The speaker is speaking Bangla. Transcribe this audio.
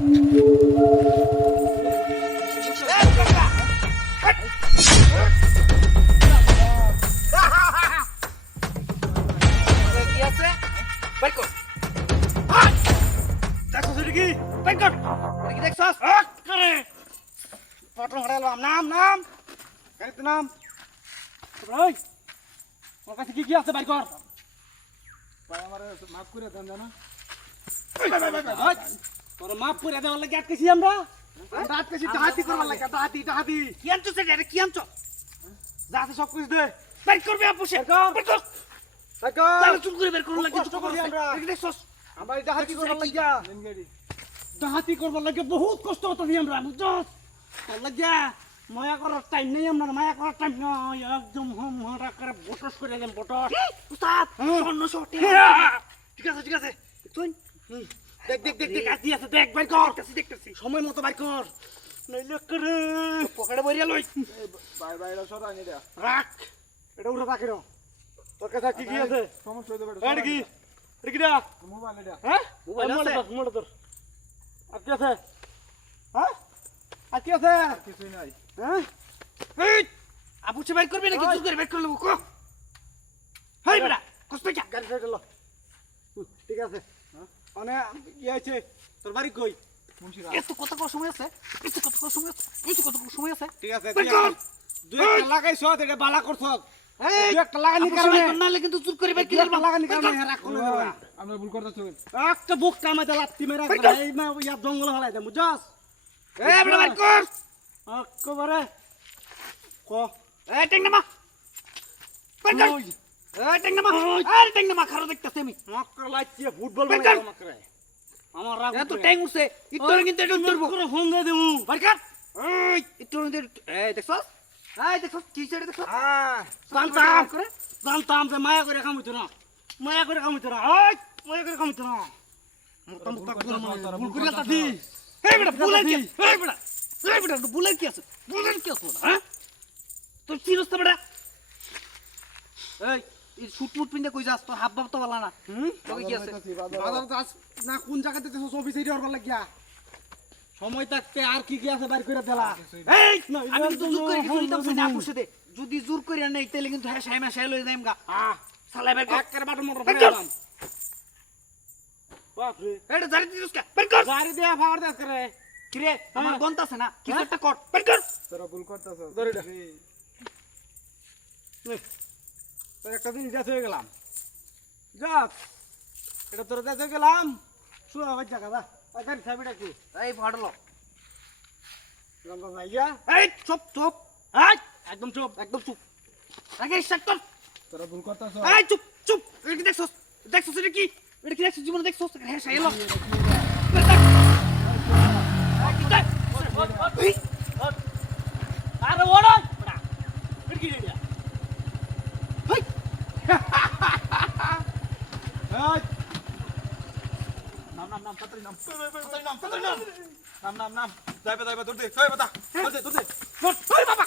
কি আছে বাইর কর দেখছস এটা কি বাইর কর এটা কি দেখছস করে পটল হারালাম নাম নাম গাড়িতে নাম ওই ওর কাছে কি কি আছে বাইর কর ভাই আমার মাফ করে দেন জানা তোর মাপ করে দেওয়ার লাগে আটকেছি আমরা আটকেছি ডাহাতি করবার লাগে ডাহাতি কি আনছো সেটা এটা কি আনছো যা আছে সব কিছু দে বাইর করবে আপুসে বাইর কর তাহলে চুপ করে বের করুন লাগে কষ্ট করি আমরা। দেখছস আমার ডাহাতি করবার লাগে ডাহাতি করবার লাগে বহুত কষ্ট হতো আমরা বুঝছস তোর লাগে মায়া করার টাইম নেই আমরা মায়া করার টাইম নয় একদম হম হারা করে বটস করে দেন বটস উস্তাদ স্বর্ণ শটে ঠিক আছে তুই দেখ আসি আছে দেখ বাইর কর দেখতেছি সময় মতো বাইর কর নইলে করে পকেটে বইরা লই ভাই ভাই এটা সরা নি দেয়া রাখ এটা উঠে রাখি রে তোর কাছে কি কি আছে সমস্যা হইতে পারে এটা কি দা মোবাইল এটা হ্যাঁ মোবাইল তোর আর কি আছে হ্যাঁ আর কি আছে কিছুই নাই হ্যাঁ এই আপু সে বাইর করবে নাকি তুই করে বাইর করলে কো হাই বেটা কষ্ট যা গাড়ি সাইড ল ঠিক আছে মানে কি আছে তোর বাড়ি কই মুন্সিরা এত কথা কর সময় আছে ঠিক আছে বাইর কর দুই একটা লাগাইছ এটা বালা করছ এই দুই একটা লাগানি কারণে নালে কিন্তু চুপ করে বাইর দুই করে একটা লাগানি কারণে রাখ কোন আমরা ভুল করতেছ একটা বুক কামাইতে লাত্তি মেরা বাইর কর। এই মা ইয়া জঙ্গল হলাই দে বুঝছস এই বেটা বাইর কর একেবারে ক এই টেং নামা বাইর কর এই টেং নামা আরে টেং নামা খারাপ দেখতাছ আমি মক্কর লাইছি ফুটবল বাইর বানাই কর। মক্করে আমার রাগ এত ট্যাং উঠছে ইতরে কিন্তু এটা উঠবো করে ফোন দিয়ে দেবো বাইর কর এই ইতরে এই দেখছস কি ছেড়ে দেখছস জানতাম জানতাম যে মায়া করে কামিতো না মায়া করে কামিতো না ওই মায়া করে কামিতো না মোটা মোটা করে ভুল করে তাতি এই বেটা বুলের কি এই বেটা বুলের কি আছে হ্যাঁ তোর কি রস্তা বেটা এই শুট মুট পিন্দে কই যাস তোর হাব বাপ তো বলা না তোকে কি আছে বাজার তো আজ না কোন জায়গাতে তেছ অফিস এরিয়া হবার লাগিয়া সময় থাকতে আর কি কি আছে বাইর করে দেলা এই আমি কিন্তু জোর করে কিছু দিতাম না আপুসে দে যদি জোর করে নেই তাহলে কিন্তু হ্যাঁ সাইমা সাইল হয়ে যাইমগা সালাই বের কর একের বাট মোটর বাইর ফেলে কর। দিলাম বাপ রে এটা জারি দিস কা বের কর গাড়ি দিয়ে ফাওয়ার দেস করে কিরে আমার হ্যাঁ। গন্ত আছে না কিছু হ্যাঁ? একটা কর বের কর তোরা ভুল করতেছ ধরে দে। তোর একটা দিন দেশ হয়ে গেলাম যাক এটা তোর দেশ হয়ে গেলাম শুয়া বাচ্চা কাদা ওই গাড়ি চাবিটা কি এই ভাড়লো গঙ্গা ভাইয়া এই চুপ চুপ এই একদম চুপ আগে স্টার্ট কর তোরা ভুল করতেছ এই চুপ এটা কি দেখছস এটা কি দেখছস জীবনে দেখছস হ্যাঁ সাইল আরে ওড়া বড়া কি রে দিয়া হেই এই নাম তাড়াতাড়ি নাম নাম যাইবে দৌড় দে কই বাতা দৌড় দে ওই বাবা